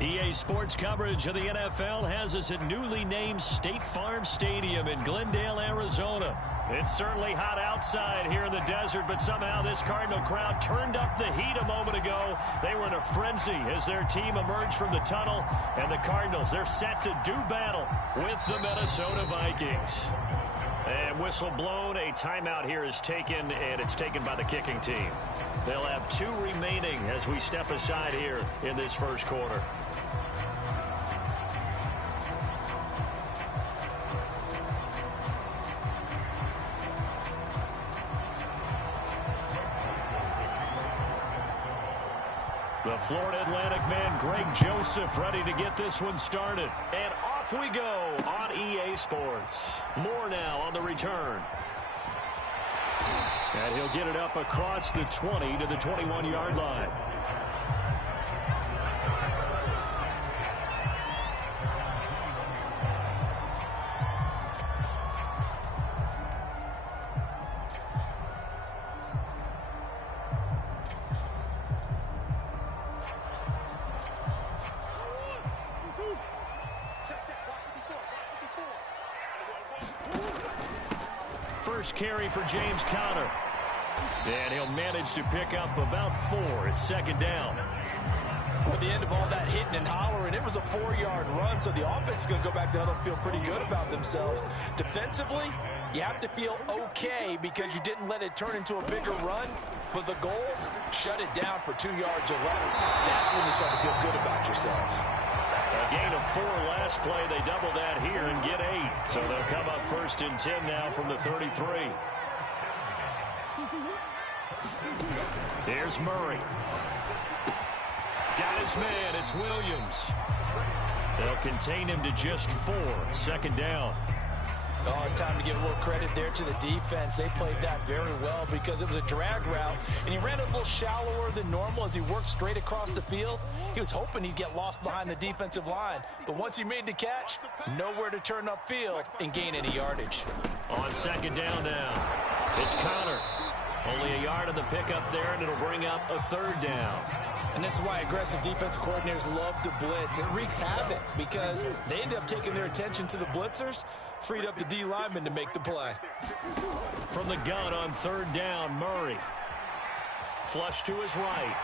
EA Sports coverage of the NFL has us at newly named State Farm Stadium in Glendale, Arizona. It's certainly hot outside here in the desert, but somehow this Cardinal crowd turned up the heat a moment ago. They were in a frenzy as their team emerged from the tunnel, and the Cardinals, they're set to do battle with the Minnesota Vikings. And whistle blown, a timeout here is taken, and it's taken by the kicking team. They'll have 2 remaining as we step aside here in this first quarter. The Florida Atlantic man, Greg Joseph, ready to get this one started. And off we go on EA Sports. More now on the return. And he'll get it up across the 20 to the 21-yard line. First carry for James Conner. And he'll manage to pick up about 4. It's second down. Well, at the end of all that hitting and hollering, it was a 4-yard run, so the offense is going to go back to huddle and feel pretty good about themselves. Defensively, you have to feel okay because you didn't let it turn into a bigger run. But the goal, shut it down for 2 yards or less. That's when you start to feel good about yourselves. A gain of 4 last play. They double that here and get 8. So they'll come up first and 10 now from the 33. Here's Murray. Got his man. It's Williams. They'll contain him to just 4. Second down. Oh, it's time to give a little credit there to the defense. They played that very well because it was a drag route, and he ran it a little shallower than normal as he worked straight across the field. He was hoping he'd get lost behind the defensive line, but once he made the catch, nowhere to turn upfield and gain any yardage. On second down now, it's Conner. Only a yard on the pickup there, and it'll bring up a third down. And this is why aggressive defensive coordinators love to blitz. It wreaks havoc because they end up taking their attention to the blitzers, freed up the D lineman to make the play. From the gun on third down, Murray. Flush to his right.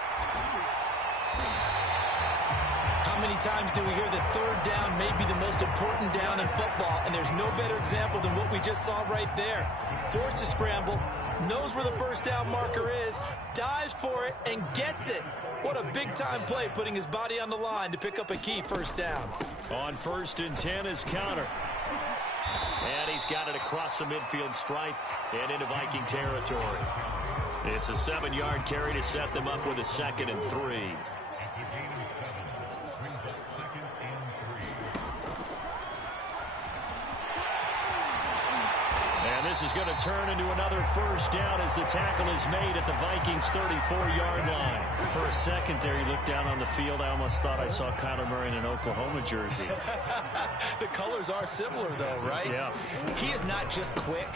How many times do we hear that third down may be the most important down in football, and there's no better example than what we just saw right there. Forced to scramble, knows where the first down marker is, dives for it, and gets it. What a big-time play, putting his body on the line to pick up a key first down. On first and 10 is Conner. And he's got it across the midfield stripe and into Viking territory. It's a 7-yard carry to set them up with a 2nd and 3. And this is going to turn into another first down as the tackle is made at the Vikings' 34-yard line. For a second there, you looked down on the field. I almost thought I saw Kyler Murray in an Oklahoma jersey. The colors are similar, though, right? Yeah. He is not just quick,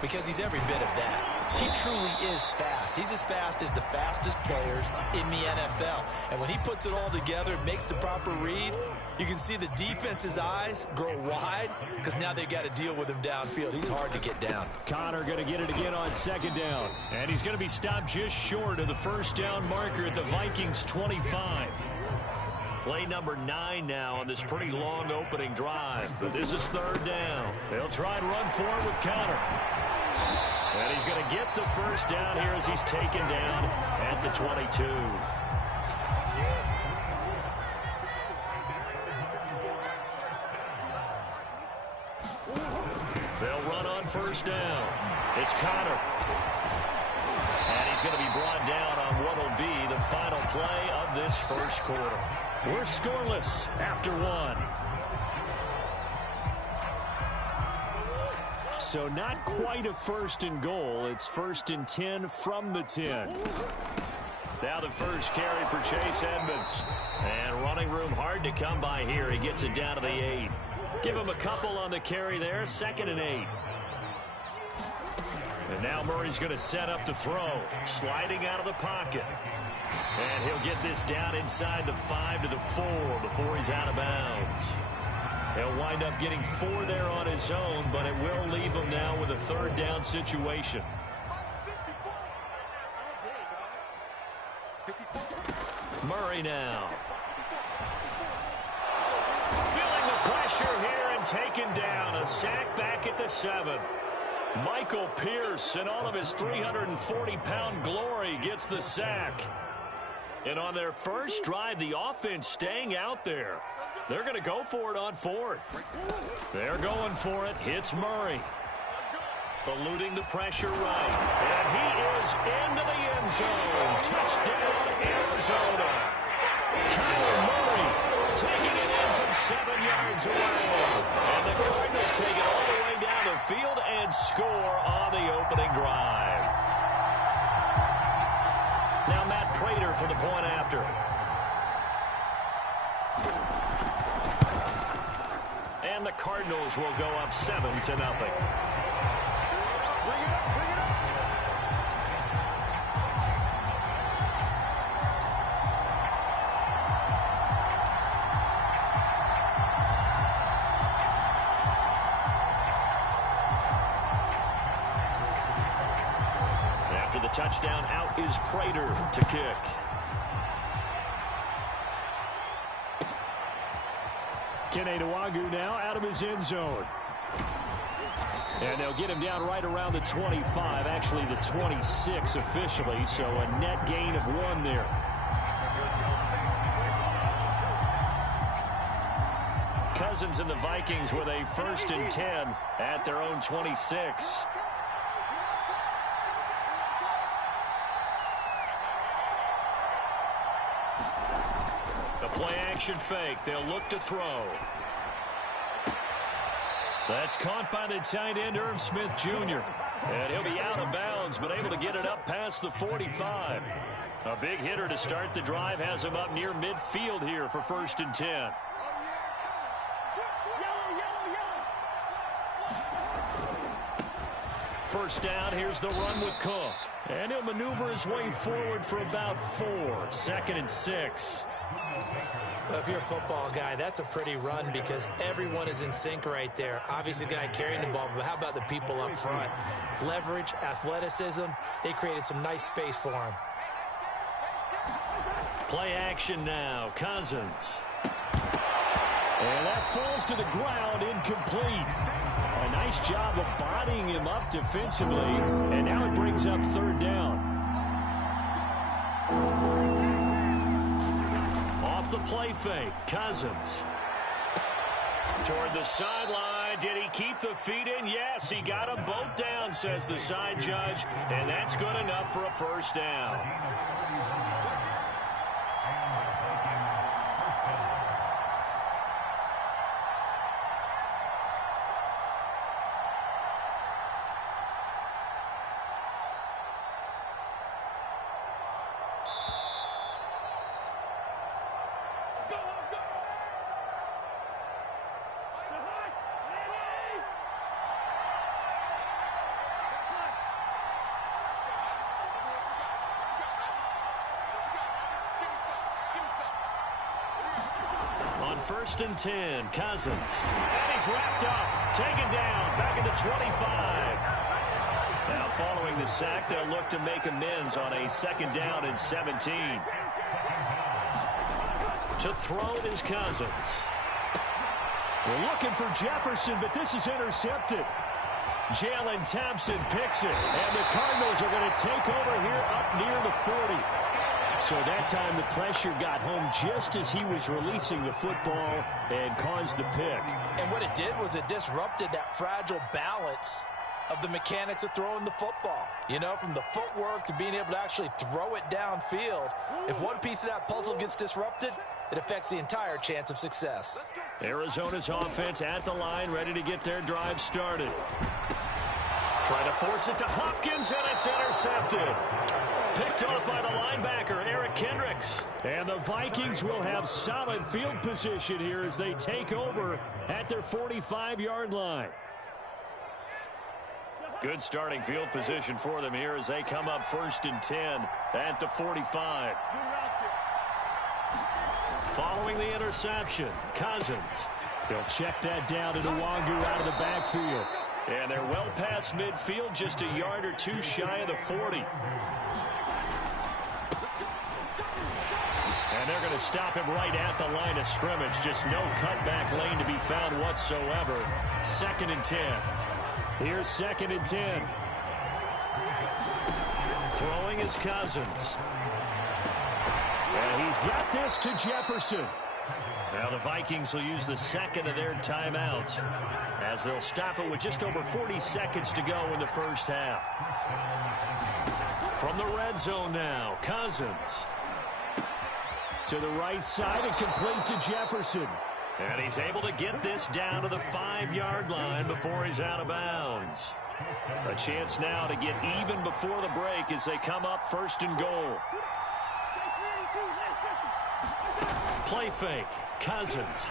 because he's every bit of that. He truly is fast. He's as fast as the fastest players in the NFL. And when he puts it all together, makes the proper read, you can see the defense's eyes grow wide because now they've got to deal with him downfield. He's hard to get down. Conner going to get it again on second down. And he's going to be stopped just short of the first down marker at the Vikings' 25. Play number 9 now on this pretty long opening drive. But this is third down. They'll try and run for it with Conner. And he's going to get the first down here as he's taken down at the 22. They'll run on first down. It's Conner. And he's going to be brought down on what will be the final play of this first quarter. We're scoreless after 1. So not quite a first and goal. It's first and 10 from the 10. Now the first carry for Chase Edmonds. And running room hard to come by here. He gets it down to the 8. Give him a couple on the carry there. 2nd and 8. And now Murray's going to set up to throw. Sliding out of the pocket. And he'll get this down inside the 5 to the 4 before he's out of bounds. He'll wind up getting 4 there on his own, but it will leave him now with a third down situation. Murray now. Feeling the pressure here and taken down. A sack back at the 7. Michael Pierce, in all of his 340-pound glory, gets the sack. And on their first drive, the offense staying out there. They're going to go for it on 4th. They're going for it. Hits Murray. Eluding the pressure right. And he is into the end zone. Touchdown, Arizona. Kyler Murray taking it in from 7 yards away. And the Cardinals take it all the way down the field and score on the opening drive. Now Matt Prater for the point after. And the Cardinals will go up 7-0. After the touchdown, out is Prater to kick. Keneduagu now out of his end zone. And they'll get him down right around the 25, actually the 26 officially, so a net gain of 1 there. Cousins and the Vikings with a 1st and 10 at their own 26. Play action fake. They'll look to throw. That's caught by the tight end, Irv Smith Jr. And he'll be out of bounds, but able to get it up past the 45. A big hitter to start the drive has him up near midfield here for 1st and 10. First down, here's the run with Cook. And he'll maneuver his way forward for about 4. 2nd and 6. Well, if you're a football guy, that's a pretty run because everyone is in sync right there. Obviously, the guy carrying the ball, but how about the people up front? Leverage, athleticism, they created some nice space for him. Play action now, Cousins. And that falls to the ground, incomplete. A nice job of bodying him up defensively, and now it brings up 3rd down. The play fake. Cousins. Toward the sideline. Did he keep the feet in? Yes, he got them both down, says the side judge. And that's good enough for a 1st down. On 1st and 10, Cousins. And he's wrapped up, taken down, back at the 25. Now following the sack, they'll look to make amends on a 2nd down and 17. To throw it is Cousins. We're looking for Jefferson, but this is intercepted. Jalen Thompson picks it, and the Cardinals are going to take over here up near the 40. So that time the pressure got home just as he was releasing the football and caused the pick. And what it did was it disrupted that fragile balance of the mechanics of throwing the football. You know, from the footwork to being able to actually throw it downfield. If one piece of that puzzle gets disrupted, it affects the entire chance of success. Arizona's offense at the line, ready to get their drive started. Trying to force it to Hopkins, and it's intercepted. Picked off by the linebacker, Eric Kendricks. And the Vikings will have solid field position here as they take over at their 45-yard line. Good starting field position for them here as they come up 1st and 10 at the 45. Following the interception, Cousins. He'll check that down to Nwangu out of the backfield. And they're well past midfield, just a yard or two shy of the 40. And they're going to stop him right at the line of scrimmage. Just no cutback lane to be found whatsoever. 2nd and 10. Here's 2nd and 10. Throwing is Cousins. And he's got this to Jefferson. Now the Vikings will use the 2nd of their timeouts as they'll stop it with just over 40 seconds to go in the first half. From the red zone now, Cousins. To the right side and complete to Jefferson. And he's able to get this down to the 5-yard line before he's out of bounds. A chance now to get even before the break as they come up 1st and goal. Play fake. Cousins.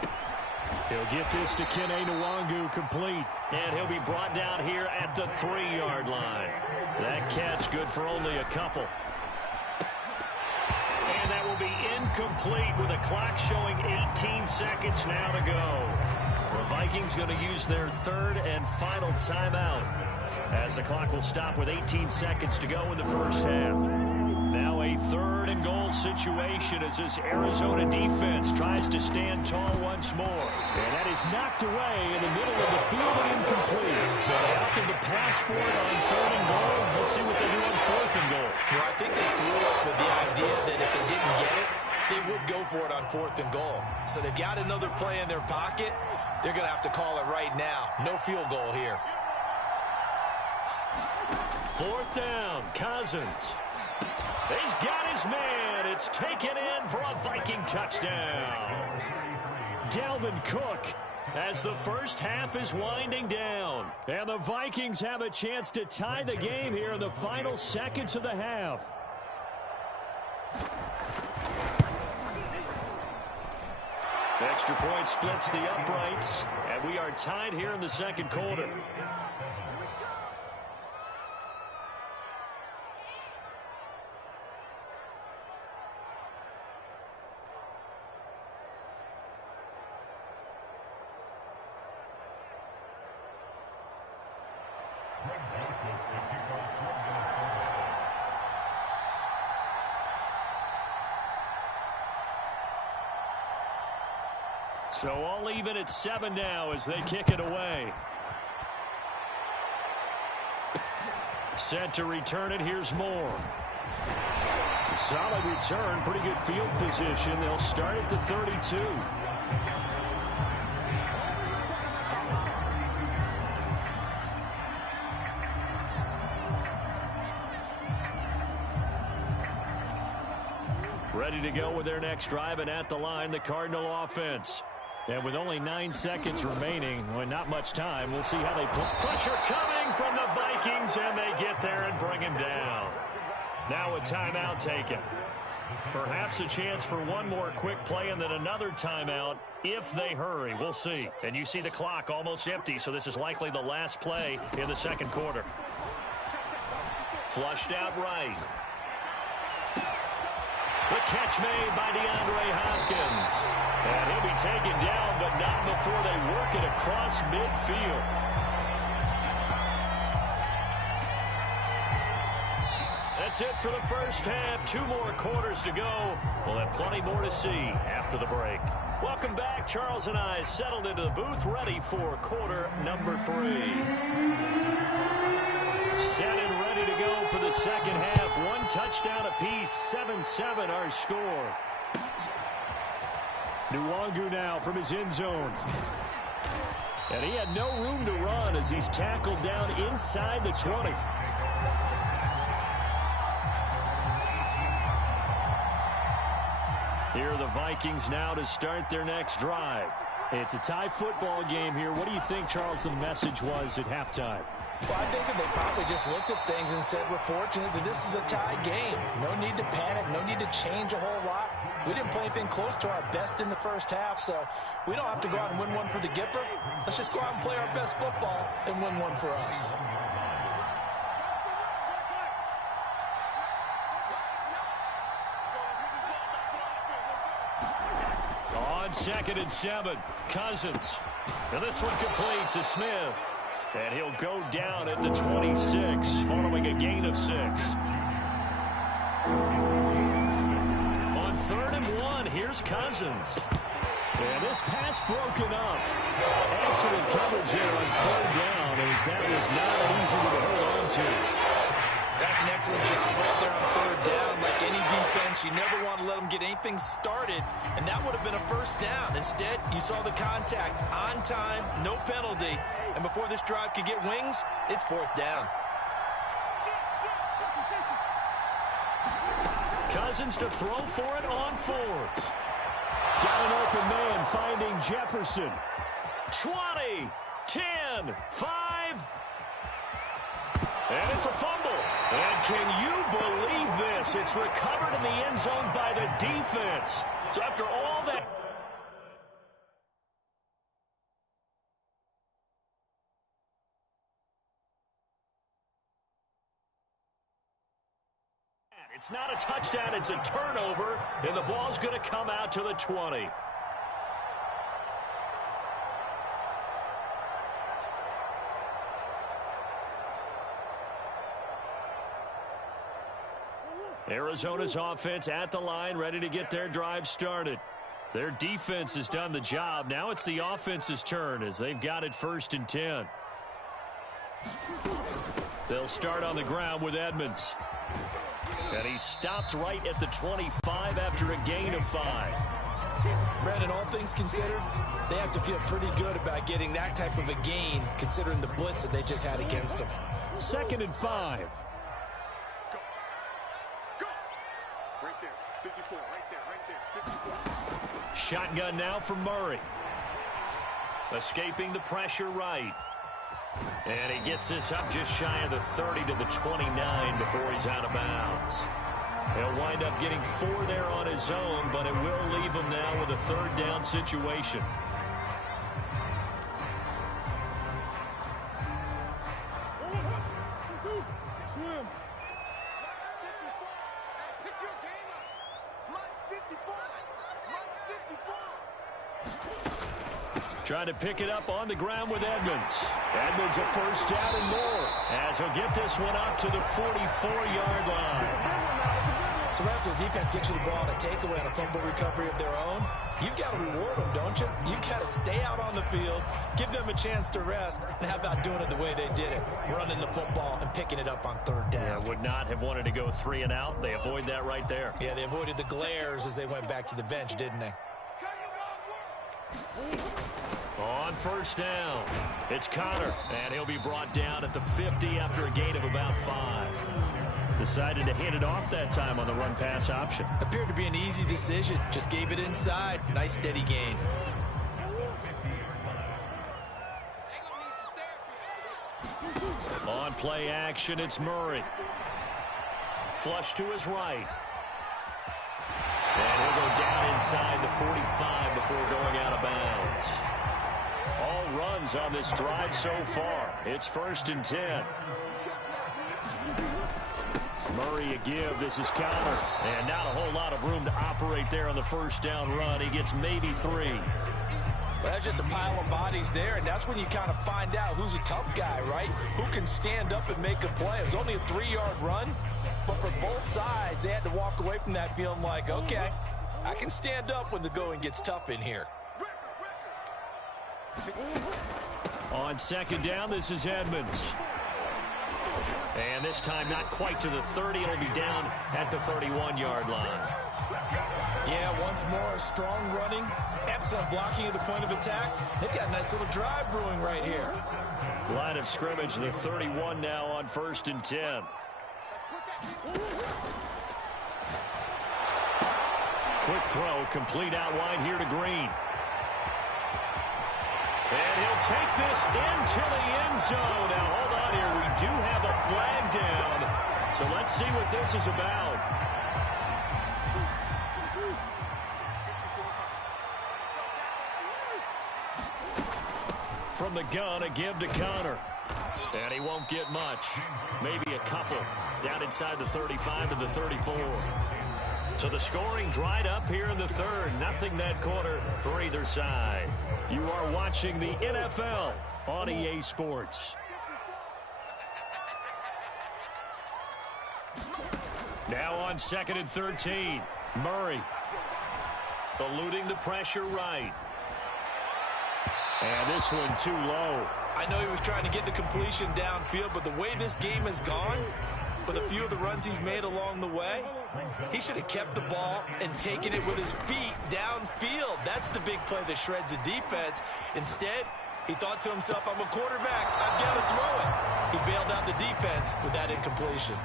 He'll get this to Kene Nwangu complete. And he'll be brought down here at the 3-yard line. That catch good for only a couple. And that will be incomplete with a clock showing 18 seconds now to go. The Vikings going to use their 3rd and final timeout as the clock will stop with 18 seconds to go in the first half. Now a 3rd and goal situation as this Arizona defense tries to stand tall once more. And that is knocked away in the middle of the field and incomplete. So they opted to pass for it on 3rd and goal. Let's see what they do on 4th and goal. Well, I think they threw it with the idea that if they didn't get it, they would go for it on 4th and goal. So they've got another play in their pocket. They're going to have to call it right now. No field goal here. 4th down, Cousins. He's got his man. It's taken in for a Viking touchdown. Dalvin Cook as the first half is winding down. And the Vikings have a chance to tie the game here in the final seconds of the half. Extra point splits the uprights, and we are tied here in the 2nd quarter. So all even at 7 now as they kick it away. Set to return it. Here's Moore. Solid return. Pretty good field position. They'll start at the 32. Ready to go with their next drive, and at the line, the Cardinal offense. And with only 9 seconds remaining, well, not much time, we'll see how they put pressure coming from the Vikings, and they get there and bring him down. Now a timeout taken. Perhaps a chance for one more quick play and then another timeout if they hurry. We'll see. And you see the clock almost empty, so this is likely the last play in the 2nd quarter. Flushed out right. The catch made by DeAndre Hopkins. And he'll be taken down, but not before they work it across midfield. That's it for the first half. 2 more quarters to go. We'll have plenty more to see after the break. Welcome back. Charles and I settled into the booth, ready for quarter number 3. Set and ready to go for the 2nd half. 1 touchdown apiece, 7-7 our score. Nwangu now from his end zone. And he had no room to run as he's tackled down inside the 20. Here are the Vikings now to start their next drive. It's a tie football game here. What do you think, Charles, the message was at halftime? Well, I think that they probably just looked at things and said, we're fortunate that this is a tie game. No need to panic, no need to change a whole lot. We didn't play anything close to our best in the first half, so we don't have to go out and win one for the Gipper. Let's just go out and play our best football and win one for us. on 2nd and 7. Cousins. And this one complete to Smith. And he'll go down at the 26 following a gain of 6. On 3rd and 1, here's Cousins. And this pass broken up. Excellent coverage there on 3rd down, as that was not easy to hold on to. That's an excellent job right there on 3rd down. Like any defense, you never want to let them get anything started, and that would have been a 1st down. Instead, you saw the contact on time, no penalty, and before this drive could get wings, it's 4th down. Cousins to throw for it on 4th. Got an open man finding Jefferson. 20, 10, 5. And it's a fumble. And can you believe this? It's recovered in the end zone by the defense. So after all that... It's not a touchdown, it's a turnover, and the ball's going to come out to the 20. Arizona's offense at the line, ready to get their drive started. Their defense has done the job. Now it's the offense's turn as they've got it 1st and 10. They'll start on the ground with Edmonds. And he stopped right at the 25 after a gain of 5. Brandon, all things considered, they have to feel pretty good about getting that type of a gain, considering the blitz that they just had against them. 2nd and 5. Shotgun now for Murray. Escaping the pressure right. And he gets this up just shy of the 30 to the 29 before he's out of bounds. He'll wind up getting 4 there on his own, but it will leave him now with a 3rd down situation. Trying to pick it up on the ground with Edmonds. Edmonds a 1st down and more as he'll get this one up to the 44-yard line. So right after the defense gets you the ball on a takeaway and a fumble recovery of their own, you've got to reward them, don't you? You've got to stay out on the field, give them a chance to rest, and how about doing it the way they did it, running the football and picking it up on 3rd down. Yeah, would not have wanted to go 3 and out. They avoid that right there. Yeah, they avoided the glares as they went back to the bench, didn't they? On 1st down, it's Connor, and he'll be brought down at the 50 after a gain of about 5. Decided to hand it off that time on the run-pass option. Appeared to be an easy decision. Just gave it inside. Nice, steady gain. On play action, it's Murray. Flush to his right. And he'll go down inside the 45 before going out of bounds. All runs on this drive so far. It's 1st and 10. Murray a give. This is Connor. And not a whole lot of room to operate there on the 1st down run. He gets maybe 3. Well, that's just a pile of bodies there, and that's when you kind of find out who's a tough guy, right? Who can stand up and make a play. It was only a 3-yard run, but for both sides, they had to walk away from that feeling like, okay, I can stand up when the going gets tough in here. On 2nd down, this is Edmonds. And this time not quite to the 30. It'll be down at the 31-yard line. Yeah, once more, strong running, excellent blocking at the point of attack. They've got a nice little drive brewing right here. Line of scrimmage, the 31 now on 1st and 10. Quick throw, complete out wide here to Green. And he'll take this into the end zone. Now, hold on here. We do have a flag down. So let's see what this is about. From the gun, a give to Connor. And he won't get much. Maybe a couple. Down inside the 35 to the 34. So the scoring dried up here in the third. Nothing that quarter for either side. You are watching the NFL on EA Sports. Now on 2nd and 13. Murray eluding the pressure right. And this one too low. I know he was trying to get the completion downfield, but the way this game has gone, with a few of the runs he's made along the way, he should have kept the ball and taken it with his feet downfield. That's the big play that shreds the defense. Instead, he thought to himself, I'm a quarterback, I've got to throw it. He bailed out the defense with that incompletion.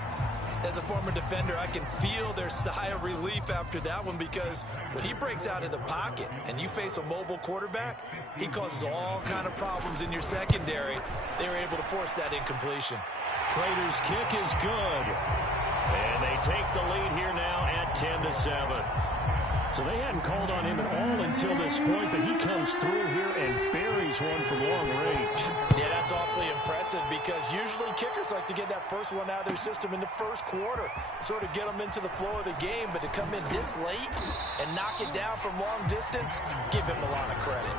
As a former defender, I can feel their sigh of relief after that one, because when he breaks out of the pocket and you face a mobile quarterback, he causes all kind of problems in your secondary. They were able to force that incompletion. Prater's kick is good. And they take the lead here now at 10-7. So they hadn't called on him at all until this point, but he comes through here and buries one from long range. Yeah, that's awfully impressive, because usually kickers like to get that first one out of their system in the first quarter, sort of get them into the flow of the game, but to come in this late and knock it down from long distance, give him a lot of credit.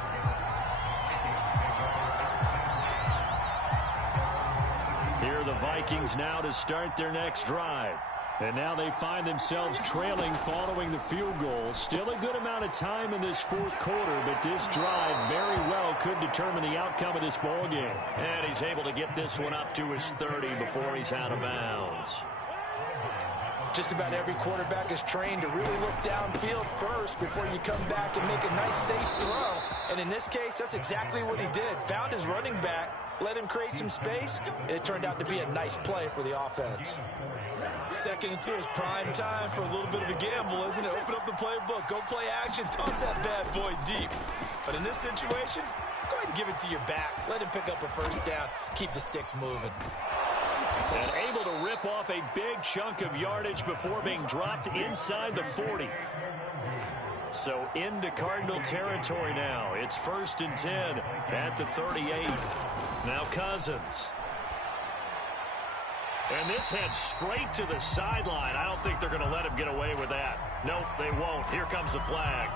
Here are the Vikings now to start their next drive. And now they find themselves trailing following the field goal. Still a good amount of time in this fourth quarter, but this drive very well could determine the outcome of this ball game. And he's able to get this one up to his 30 before he's out of bounds. Just about every quarterback is trained to really look downfield first before you come back and make a nice, safe throw. And in this case, that's exactly what he did. Found his running back, let him create some space, and it turned out to be a nice play for the offense. 2nd and 2 is prime time for a little bit of a gamble, isn't it? Open up the playbook, go play action, toss that bad boy deep. But in this situation, go ahead and give it to your back. Let him pick up a first down, keep the sticks moving. And able to rip off a big chunk of yardage before being dropped inside the 40. So into Cardinal territory now. It's 1st and 10 at the 38. Now Cousins. And this heads straight to the sideline. I don't think they're going to let him get away with that. Nope, they won't. Here comes the flag.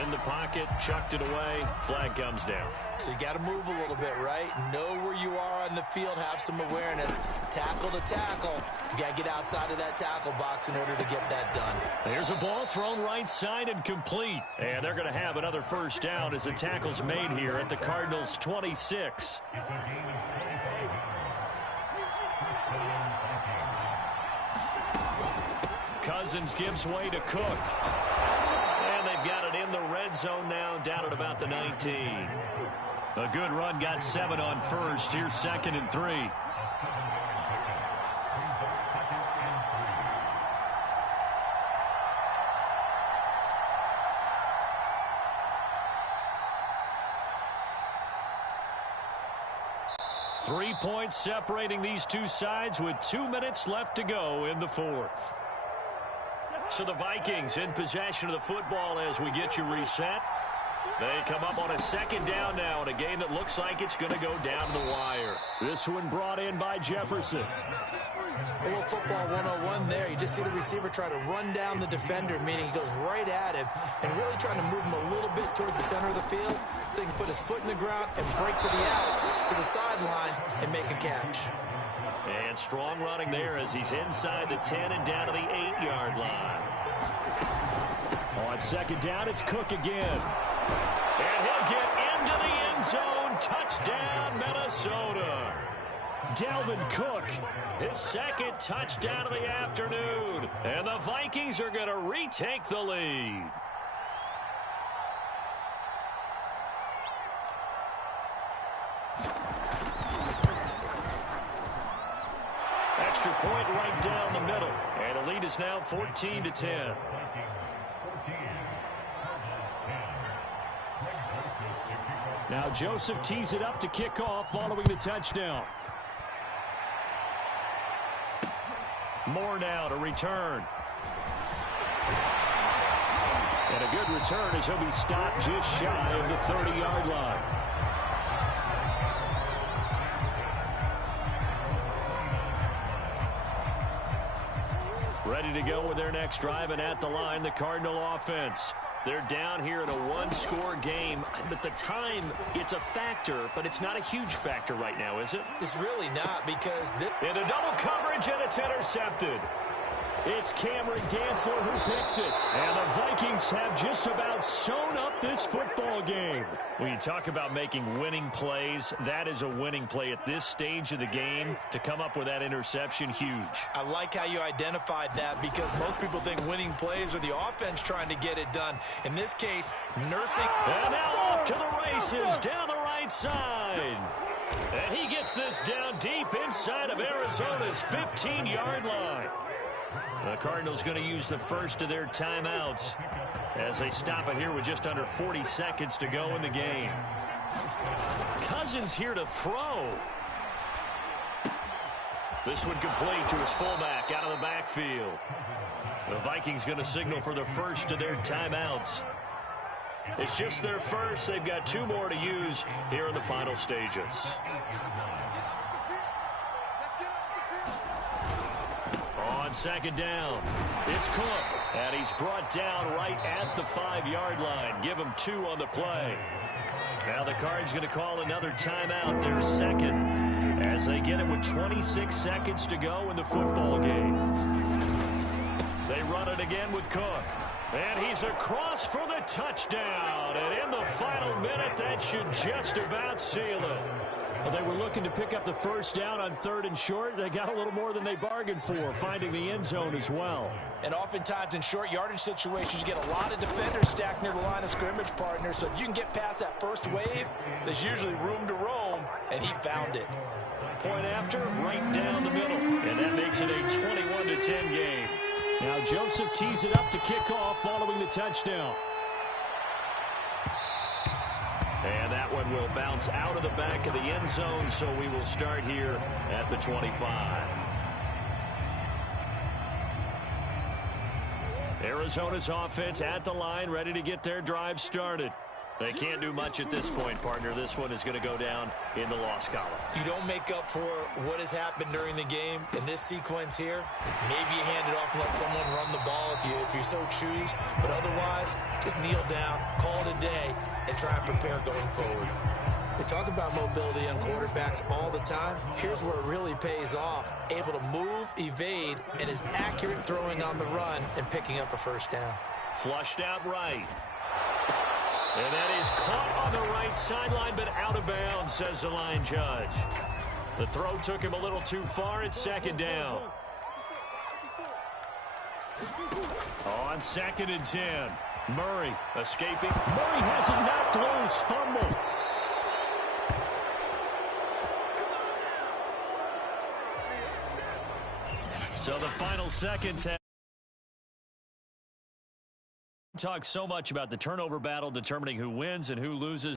In the pocket, chucked it away. Flag comes down. So you got to move a little bit, right? Know where you are on the field. Have some awareness. Tackle to tackle. You got to get outside of that tackle box in order to get that done. There's a ball thrown right side and complete. And they're going to have another first down as the tackle's made here at the Cardinals' 26. Cousins gives way to Cook. And they've got it in the red zone now, down at about the 19. A good run, got 7 on first. Here's 2nd and 3. Three points separating these two sides with 2 minutes left to go in the fourth. So the Vikings in possession of the football as we get you reset. They come up on a 2nd down now in a game that looks like it's going to go down the wire. This one brought in by Jefferson. A little football 101 there. You just see the receiver try to run down the defender, meaning he goes right at him and really trying to move him a little bit towards the center of the field so he can put his foot in the ground and break to the out, to the sideline, and make a catch. And strong running there as he's inside the 10 and down to the 8-yard line. On 2nd down, it's Cook again. And he'll get into the end zone. Touchdown, Minnesota. Dalvin Cook, his 2nd touchdown of the afternoon. And the Vikings are going to retake the lead. Extra point right down the middle. And the lead is now 14-10. Now Joseph tees it up to kick off following the touchdown. Moore now to return. And a good return as he'll be stopped just shy of the 30-yard line. Ready to go with their next drive, and at the line, the Cardinal offense. They're down here in a one-score game. But the time, it's a factor, but it's not a huge factor right now, is it? It's really not, because in a double coverage, and it's intercepted. It's Cameron Dantzler who picks it. And the Vikings have just about sewn up this football game. When you talk about making winning plays, that is a winning play at this stage of the game. To come up with that interception, huge. I like how you identified that, because most people think winning plays are the offense trying to get it done. In this case, nursing. And now off to the races down the right side. And he gets this down deep inside of Arizona's 15-yard line. The Cardinals going to use the first of their timeouts as they stop it here with just under 40 seconds to go in the game. Cousins here to throw. This one complete to his fullback out of the backfield. The Vikings going to signal for the first of their timeouts. It's just their first. They've got 2 more to use here in the final stages. On second down, it's Cook, and he's brought down right at the 5-yard line. Give him 2 on the play. Now the Cards going to call another timeout, their second, as they get it with 26 seconds to go in the football game. They run it again with Cook, and he's across for the touchdown. And in the final minute, that should just about seal it. Well, they were looking to pick up the first down on 3rd and short. They got a little more than they bargained for, finding the end zone as well. And oftentimes in short yardage situations, you get a lot of defenders stacked near the line of scrimmage, partner. So if you can get past that first wave, there's usually room to roam, and he found it. Point after, right down the middle. And that makes it a 21-10 game. Now Joseph tees it up to kick off following the touchdown. And that one will bounce out of the back of the end zone, so we will start here at the 25. Arizona's offense at the line, ready to get their drive started. They can't do much at this point, partner. This one is going to go down in the loss column. You don't make up for what has happened during the game. In this sequence here, maybe you hand it off and let someone run the ball if you so choose. But otherwise, just kneel down, call it a day, and try and prepare going forward. They talk about mobility on quarterbacks all the time. Here's where it really pays off. Able to move, evade, and is accurate throwing on the run and picking up a first down. Flushed out right. And that is caught on the right sideline, but out of bounds, says the line judge. The throw took him a little too far. It's second down. On 2nd and 10. Murray escaping. Murray has it knocked loose. Fumble. So the final seconds have talk so much about the turnover battle determining who wins and who loses.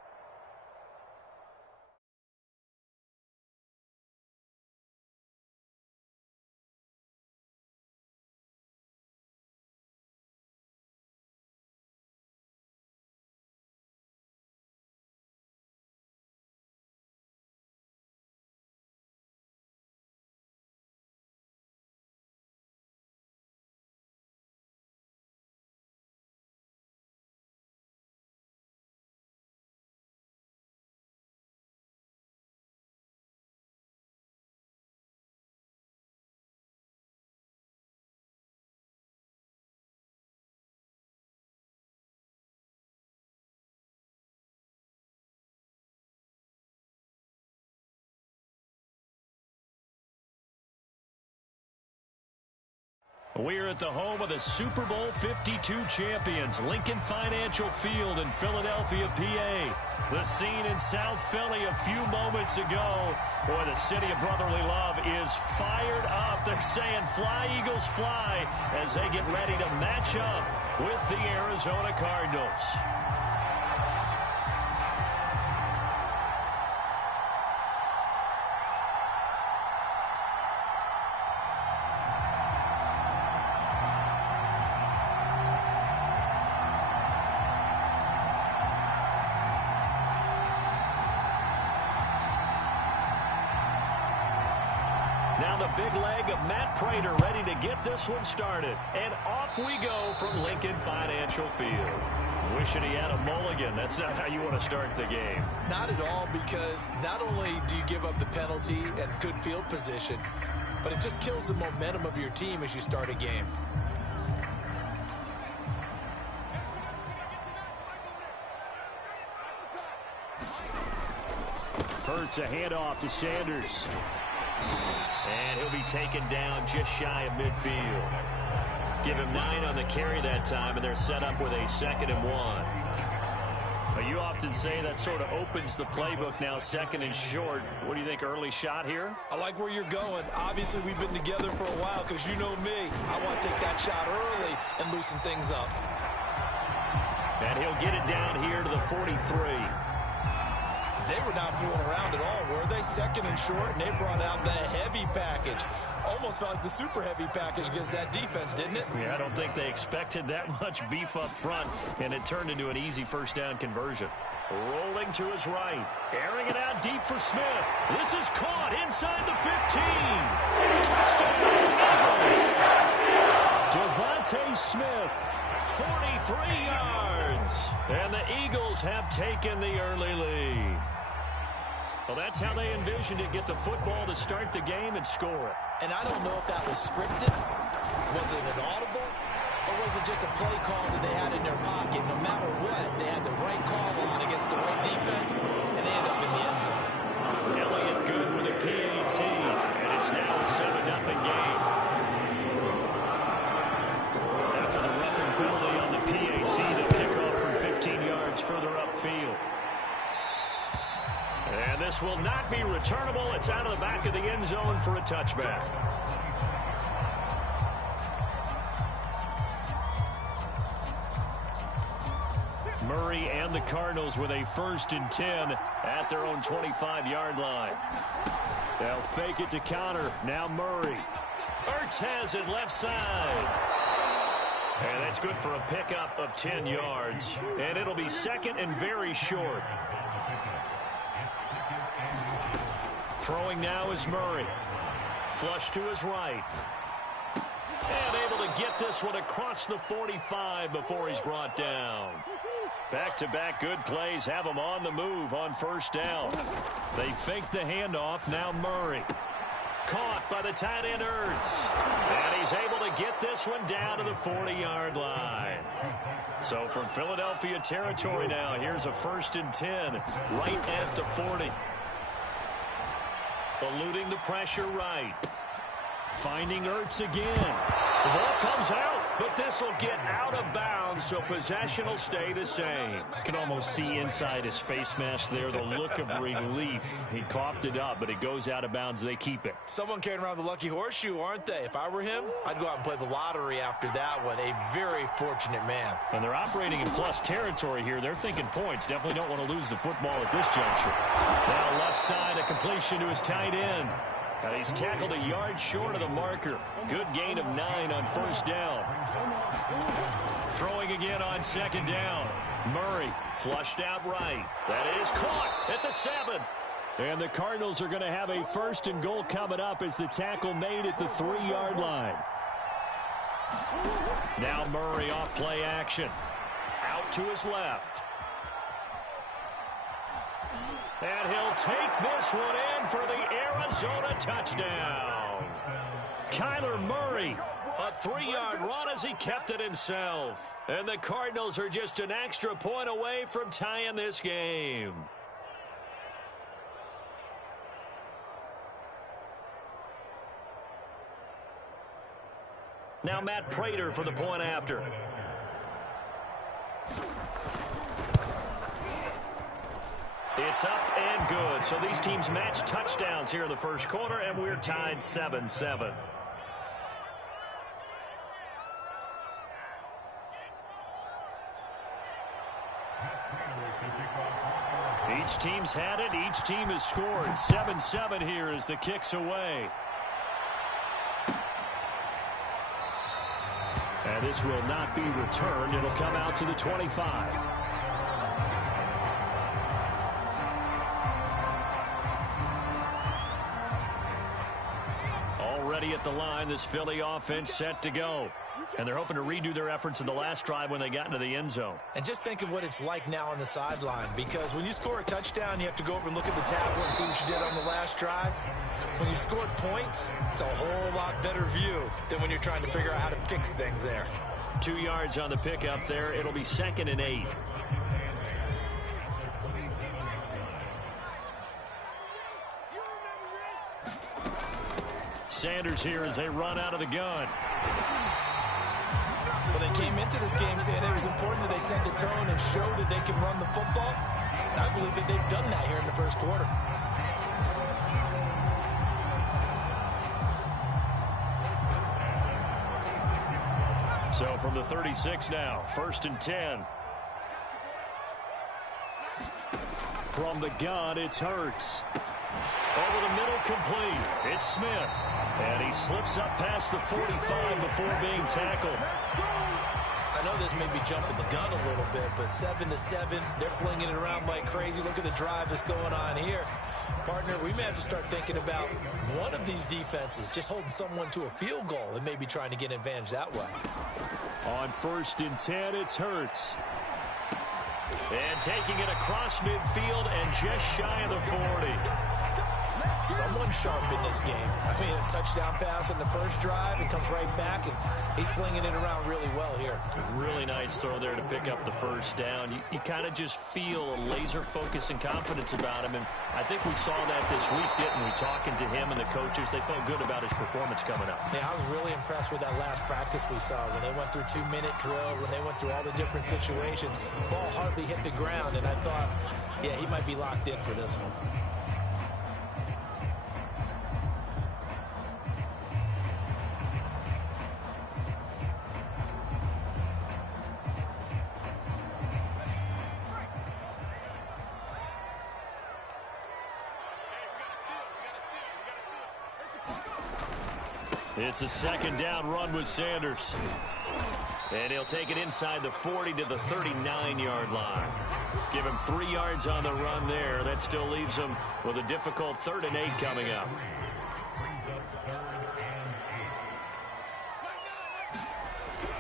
We're at the home of the Super Bowl 52 champions, Lincoln Financial Field in Philadelphia, PA. The scene in South Philly a few moments ago. Boy, the city of brotherly love is fired up. They're saying, "Fly, Eagles, fly," as they get ready to match up with the Arizona Cardinals. Now the the big leg of Matt Prater, ready to get this one started. And off we go from Lincoln Financial Field. Wishing he had a mulligan. That's not how you want to start the game. Not at all, because not only do you give up the penalty and good field position, but it just kills the momentum of your team as you start a game. Hurts a handoff to Sanders. And he'll be taken down just shy of midfield. Give him 9 on the carry that time, and they're set up with a 2nd and 1. Now, you often say that sort of opens the playbook now, 2nd and short. What do you think, early shot here? I like where you're going. Obviously, we've been together for a while, because you know me. I want to take that shot early and loosen things up. And he'll get it down here to the 43. They were not fooling around at all, were they? 2nd and short, and they brought out the heavy package. Almost felt like the super heavy package against that defense, didn't it? Yeah, I don't think they expected that much beef up front, and it turned into an easy first down conversion. Rolling to his right, airing it out deep for Smith. This is caught inside the 15. Touchdown, Eagles. Devontae Smith, 43 yards. And the Eagles have taken the early lead. Well, that's how they envisioned it, get the football to start the game and score it. And I don't know if that was scripted. Was it an audible? Or was it just a play call that they had in their pocket? No matter what, they had the right call on against the right defense, and they end up in the end zone. Elliott good with a PAT, and it's now a 7-0 game. After the roughing penalty on the PAT, the kickoff from 15 yards further upfield. And this will not be returnable. It's out of the back of the end zone for a touchback. Murray and the Cardinals with a 1st and 10 at their own 25-yard line. They'll fake it to counter. Now Murray. Ertz has it left side. And that's good for a pickup of 10 yards. And it'll be 2nd and very short. Throwing now is Murray. Flush to his right. And able to get this one across the 45 before he's brought down. Back-to-back good plays have him on the move on 1st down. They fake the handoff. Now Murray. Caught by the tight end Ertz. And he's able to get this one down to the 40-yard line. So from Philadelphia territory now, here's a 1st and 10 right at the 40. Eluding the pressure right. Finding Ertz again. The ball comes out, but this will get out of bounds, so possession will stay the same. You can almost see inside his face mask there the look of relief. He coughed it up, but it goes out of bounds. They keep it. Someone carrying around the lucky horseshoe, aren't they? If I were him, I'd go out and play the lottery after that one. A very fortunate man. And they're operating in plus territory here. They're thinking points. Definitely don't want to lose the football at this juncture. Now left side, a completion to his tight end. He's tackled a yard short of the marker. Good gain of 9 on 1st down. Throwing again on 2nd down. Murray flushed out right. That is caught at the 7. And the Cardinals are going to have a 1st and goal coming up as the tackle made at the 3-yard line. Now Murray off play action. Out to his left. And he'll take this one in for the Arizona touchdown. Kyler Murray, a 3-yard run as he kept it himself. And the Cardinals are just an extra point away from tying this game. Now Matt Prater for the point after. It's up and good. So these teams match touchdowns here in the 1st quarter, and we're tied 7-7. Each team's had it. Each team has scored. 7-7 here as the kick's away. And this will not be returned. It'll come out to the 25. the line, this Philly offense set to go. And they're hoping to redo their efforts in the last drive when they got into the end zone. And just think of what it's like now on the sideline, because when you score a touchdown, you have to go over and look at the tablet and see what you did on the last drive. When you scored points, it's a whole lot better view than when you're trying to figure out how to fix things there. 2 yards on the pickup there. It'll be 2nd and 8. Sanders here as they run out of the gun. Well, they came into this game saying it was important that they set the tone and show that they can run the football. And I believe that they've done that here in the first quarter. So from the 36 now, 1st and 10. From the gun, it's Hurts. Over the middle, complete. It's Smith. And he slips up past the 45 before being tackled. I know this may be jumping the gun a little bit, but 7-7, they're flinging it around like crazy. Look at the drive that's going on here. Partner, we may have to start thinking about one of these defenses just holding someone to a field goal and maybe trying to get an advantage that way. On 1st and 10, it's Hurts. And taking it across midfield and just shy of the 40. Someone sharp in this game. I mean, a touchdown pass in the first drive and comes right back, and he's flinging it around really well here. Really nice throw there to pick up the first down. You kind of just feel a laser focus and confidence about him, and I think we saw that this week, didn't we? Talking to him and the coaches, they felt good about his performance coming up. Yeah, I was really impressed with that last practice we saw when they went through 2-minute drill, when they went through all the different situations. Ball hardly hit the ground, and I thought, yeah, he might be locked in for this one. It's a 2nd down run with Sanders. And he'll take it inside the 40 to the 39-yard line. Give him 3 yards on the run there. That still leaves him with a difficult 3rd and 8 coming up.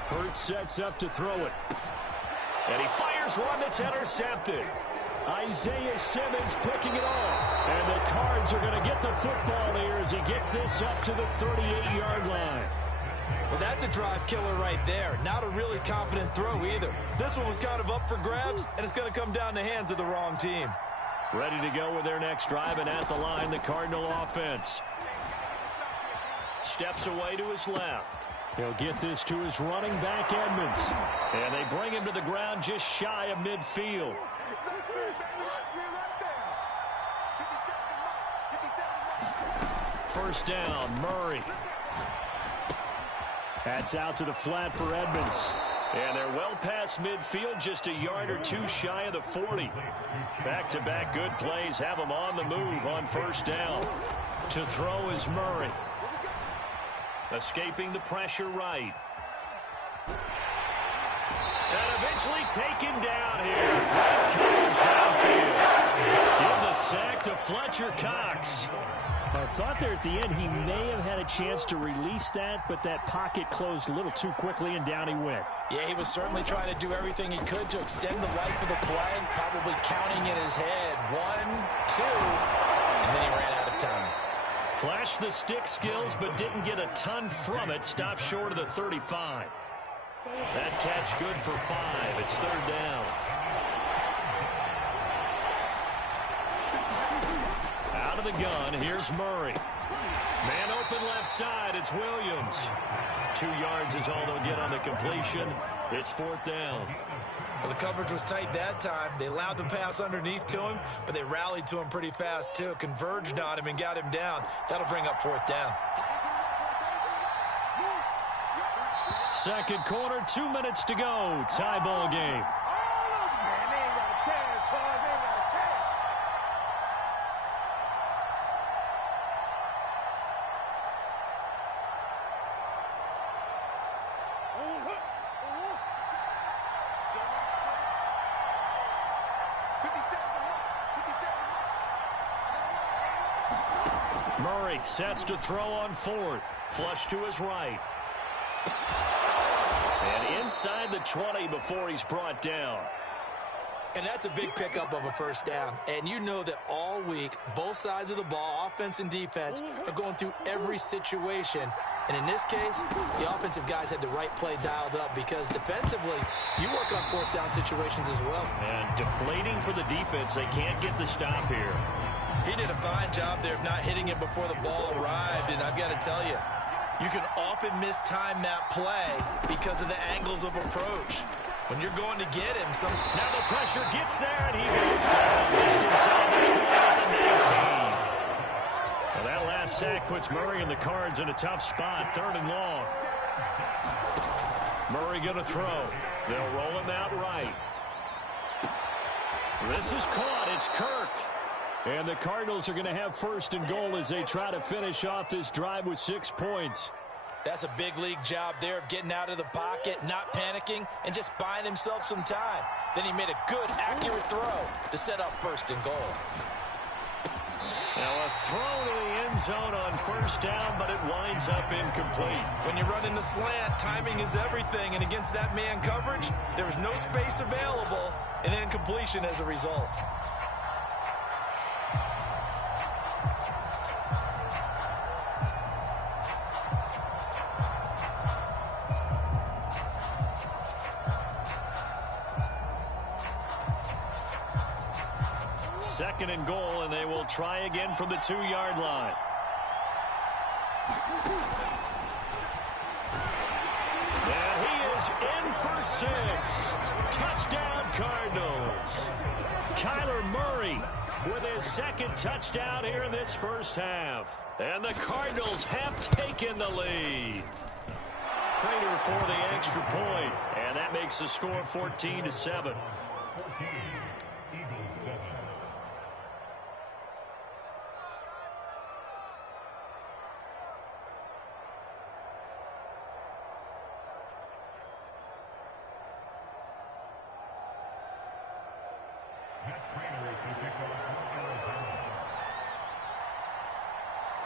Hurts sets up to throw it. And he fires one that's intercepted. Isaiah Simmons picking it off. And the Cards are going to get the football here as he gets this up to the 38-yard line. Well, that's a drive killer right there. Not a really confident throw either. This one was kind of up for grabs, and it's going to come down the hands of the wrong team. Ready to go with their next drive, and at the line, the Cardinal offense. Steps away to his left. He'll get this to his running back, Edmonds. And they bring him to the ground just shy of midfield. First down, Murray. That's out to the flat for Edmonds. And they're well past midfield, just a yard or two shy of the 40. Back-to-back good plays have them on the move on first down. To throw is Murray. Escaping the pressure right. And eventually taken down here. Coverage downfield. Give the sack to Fletcher Cox. I thought there at the end he may have had a chance to release that, but that pocket closed a little too quickly, and down he went. Yeah, he was certainly trying to do everything he could to extend the life of the play, probably counting in his head. 1, 2, and then he ran out of time. Flashed the stick skills, but didn't get a ton from it. Stopped short of the 35. That catch good for 5. It's 3rd down. Out of the gun, here's Murray. Man open left side, it's Williams. 2 yards is all they'll get on the completion. It's 4th down. Well, the coverage was tight that time. They allowed the pass underneath to him, but they rallied to him pretty fast, too. Converged on him and got him down. That'll bring up 4th down. Second quarter, 2 minutes to go. Tie ball game. Murray sets to throw on fourth. Flush to his right. And inside the 20 before he's brought down. And that's a big pickup of a first down. And you know that all week, both sides of the ball, offense and defense, are going through every situation. And in this case, the offensive guys had the right play dialed up because defensively, you work on fourth down situations as well. And deflating for the defense. They can't get the stop here. He did a fine job there of not hitting him before the ball arrived. And I've got to tell you, you can often mistime that play because of the angles of approach. When you're going to get him, now the pressure gets there, and he goes down just inside the 20 at the 19. Well, that last sack puts Murray and the Cards in a tough spot, 3rd and long. Murray going to throw. They'll roll him out right. This is caught. It's Kirk. And the Cardinals are going to have 1st and goal as they try to finish off this drive with 6 points. That's a big league job there of getting out of the pocket, not panicking, and just buying himself some time. Then he made a good, accurate throw to set up 1st and goal. Now a throw to the end zone on 1st down, but it winds up incomplete. When you run in the slant, timing is everything, and against that man coverage, there was no space available, and incompletion as a result. Second and goal, and they will try again from the 2-yard line. And he is in for 6. Touchdown, Cardinals. Kyler Murray with his 2nd touchdown here in this first half. And the Cardinals have taken the lead. Prater for the extra point, and that makes the score 14-7.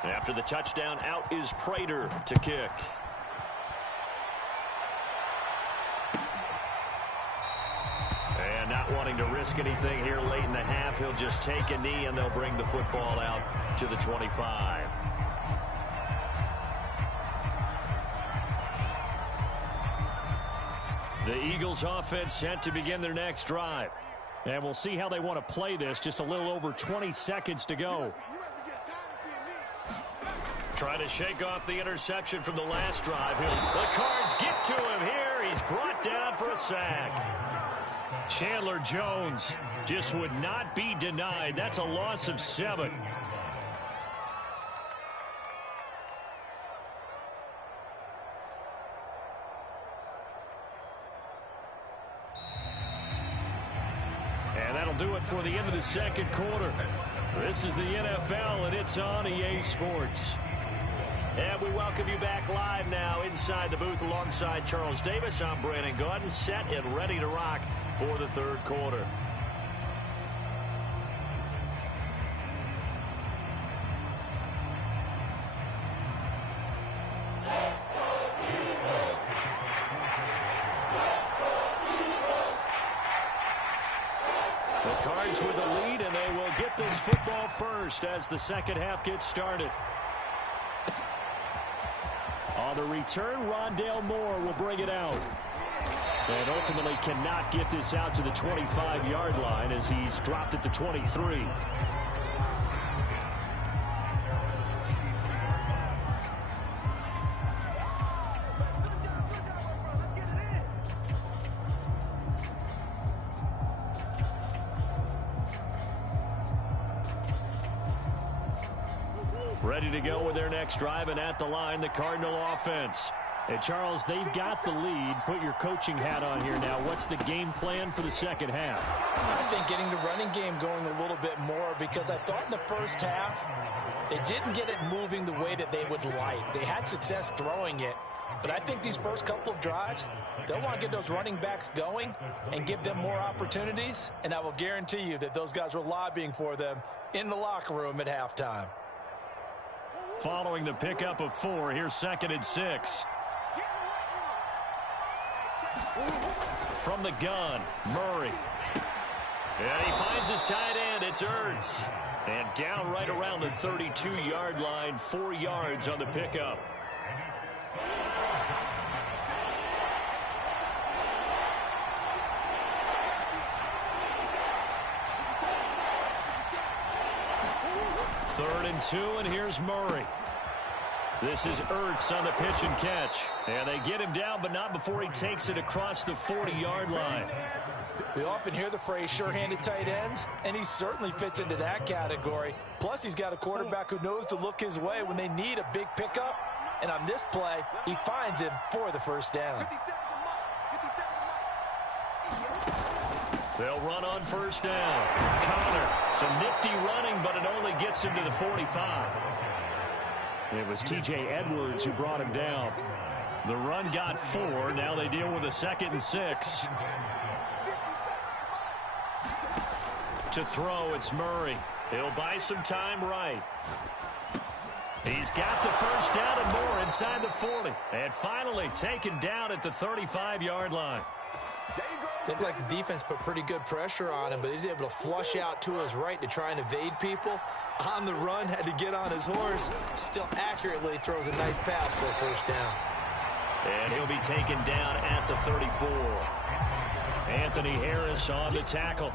After the touchdown, out is Prater to kick. And not wanting to risk anything here late in the half, he'll just take a knee and they'll bring the football out to the 25. The Eagles offense set to begin their next drive. And we'll see how they want to play this. Just a little over 20 seconds to go. Trying to shake off the interception from the last drive. The Cards get to him here. He's brought down for a sack. Chandler Jones just would not be denied. That's a loss of 7. And that'll do it for the end of the second quarter. This is the NFL, and it's on EA Sports. And we welcome you back live now inside the booth alongside Charles Davis. I'm Brandon Gaudin, set and ready to rock for the third quarter. The Cards with the lead, and they will get this football first as the second half gets started. On the return, Rondale Moore will bring it out. And ultimately cannot get this out to the 25-yard line as he's dropped at the 23. Ready to go with their next drive, and at the line, the Cardinal offense. And Charles, they've got the lead. Put your coaching hat on here now. What's the game plan for the second half? I think getting the running game going a little bit more, because I thought in the first half they didn't get it moving the way that they would like. They had success throwing it, but I think these first couple of drives, they'll want to get those running backs going and give them more opportunities, and I will guarantee you that those guys were lobbying for them in the locker room at halftime. following the pickup of 4. Here's 2nd and 6. From the gun, Murray. And he finds his tight end. It's Ertz. And down right around the 32-yard line, 4 yards on the pickup. Third and 2, and here's Murray. This is Ertz on the pitch and catch. And they get him down, but not before he takes it across the 40-yard line. We often hear the phrase sure-handed tight ends, and he certainly fits into that category. Plus, he's got a quarterback who knows to look his way when they need a big pickup. And on this play, he finds him for the first down. They'll run on first down. Connor, some nifty running, but it only gets him to the 45. It was T.J. Edwards who brought him down. The run got 4. Now they deal with a 2nd and 6. To throw, it's Murray. He'll buy some time right. He's got the first down and more inside the 40. And finally taken down at the 35-yard line. Looked like the defense put pretty good pressure on him, but he's able to flush out to his right to try and evade people. On the run, had to get on his horse. Still accurately throws a nice pass for a first down. And he'll be taken down at the 34. Anthony Harris on the tackle.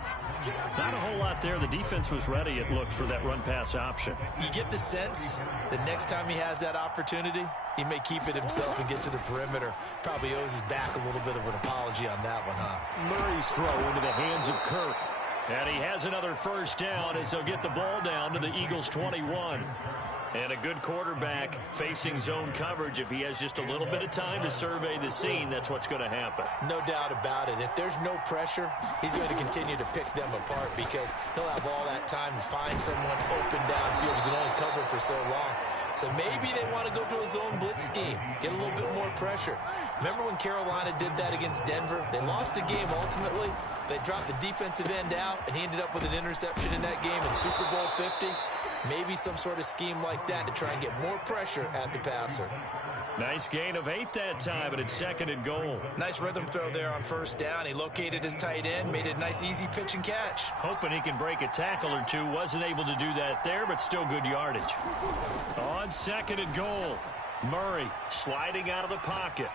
Not a whole lot there. The defense was ready, it looked, for that run-pass option. You get the sense that next time he has that opportunity, he may keep it himself and get to the perimeter. Probably owes his back a little bit of an apology on that one, huh? Murray's throw into the hands of Kirk. And he has another first down as they'll get the ball down to the Eagles' 21. And a good quarterback facing zone coverage. If he has just a little bit of time to survey the scene, that's what's going to happen. No doubt about it. If there's no pressure, he's going to continue to pick them apart because he'll have all that time to find someone open downfield. He can only cover for so long. So maybe they want to go to a zone blitz scheme, get a little bit more pressure. Remember when Carolina did that against Denver? They lost the game ultimately. They dropped the defensive end out, and he ended up with an interception in that game in Super Bowl 50. Maybe some sort of scheme like that to try and get more pressure at the passer. Nice gain of 8 that time, and it's 2nd and goal. Nice rhythm throw there on first down. He located his tight end, made it a nice easy pitch and catch. Hoping he can break a tackle or two. Wasn't able to do that there, but still good yardage. On 2nd and goal, Murray sliding out of the pocket.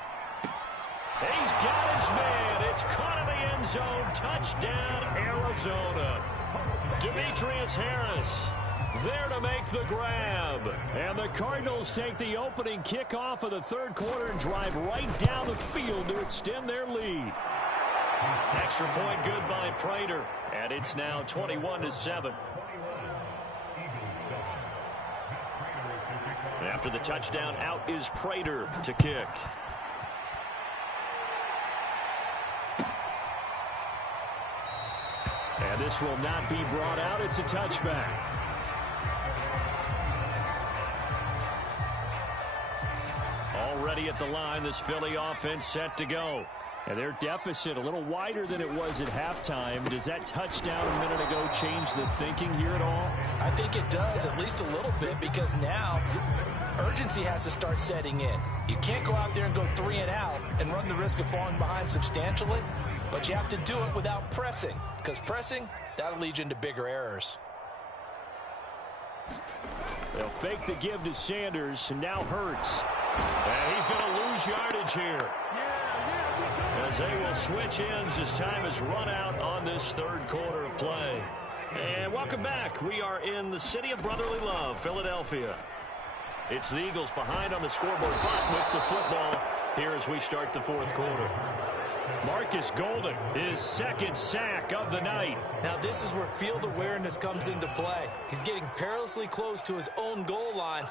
He's got his man. It's caught in the end zone. Touchdown, Arizona. Demetrius Harris there to make the grab. And the Cardinals take the opening kickoff of the third quarter and drive right down the field to extend their lead. Extra point good by Prater. And it's now 21-7. After the touchdown, out is Prater to kick. And this will not be brought out. It's a touchback. Already at the line, this Philly offense set to go. And their deficit a little wider than it was at halftime. Does that touchdown a minute ago change the thinking here at all? I think it does, at least a little bit, because now urgency has to start setting in. You can't go out there and go 3 and out and run the risk of falling behind substantially, but you have to do it without pressing, because pressing, that'll lead you into bigger errors. They'll fake the give to Sanders, and now Hurts. And he's going to lose yardage here. As they will switch ends as time is run out on this third quarter of play. And welcome back. We are in the city of brotherly love, Philadelphia. It's the Eagles behind on the scoreboard, but with the football here as we start the fourth quarter. Marcus Golden, his second sack of the night. Now this is where field awareness comes into play. He's getting perilously close to his own goal line.